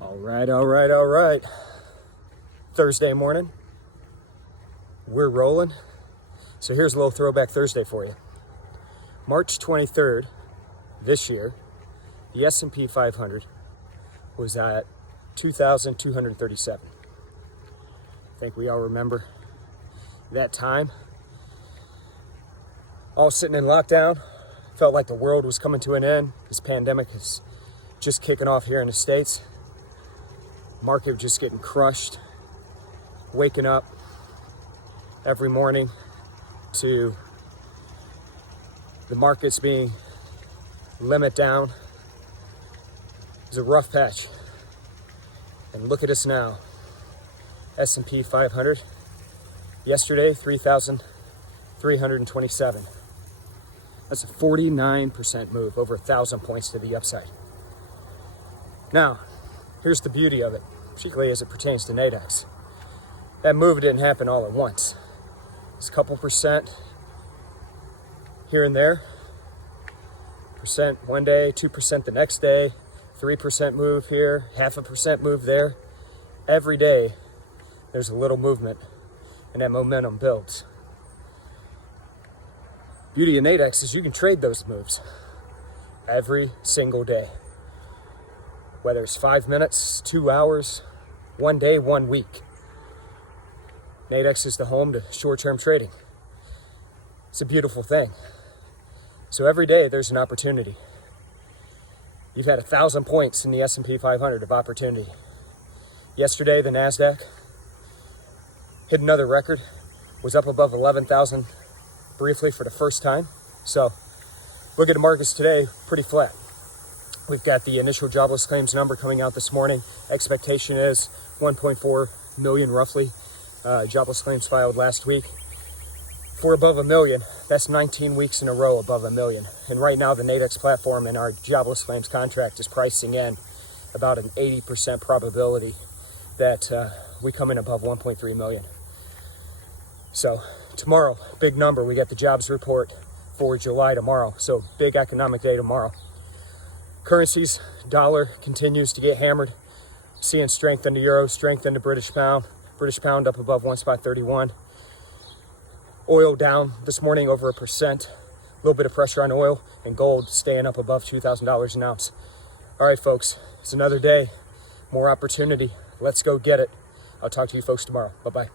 All right. Thursday morning, we're rolling. So here's a little throwback Thursday for you. March 23rd this year, the S&P 500 was at 2,237. I think we all remember that time. All sitting in lockdown, felt like the world was coming to an end. This pandemic is just kicking off here in the States. Market just getting crushed. Waking up every morning to the markets being limit down. It was a rough patch. And look at us now. S&P 500. Yesterday, 3,327. That's a 49% move, over 1,000 points to the upside. Now, here's the beauty of it, particularly as it pertains to Nadex. That move didn't happen all at once. It's a couple percent here and there. Percent one day, 2% the next day, 3% move here, 0.5% move there. Every day, there's a little movement, and that momentum builds. Beauty of Nadex is you can trade those moves every single day. Whether it's 5 minutes, 2 hours, 1 day, 1 week. Nadex is the home to short-term trading. It's a beautiful thing. So every day there's an opportunity. You've had 1,000 points in the S&P 500 of opportunity. Yesterday, the Nasdaq hit another record, was up above 11,000 briefly for the first time. So look at the markets today, pretty flat. We've got the initial jobless claims number coming out this morning. Expectation is 1.4 million roughly. Jobless claims filed last week. For above a million, that's 19 weeks in a row above a million. And right now the Nadex platform and our jobless claims contract is pricing in about an 80% probability that we come in above 1.3 million. So tomorrow, big number. We got the jobs report for July tomorrow. So big economic day tomorrow. Currencies, dollar continues to get hammered. Seeing strength in the euro, strength in the British pound. British pound up above 1.31. Oil down this morning over 1%. A little bit of pressure on oil, and gold staying up above $2,000 an ounce. All right, folks, it's another day. More opportunity. Let's go get it. I'll talk to you folks tomorrow. Bye-bye.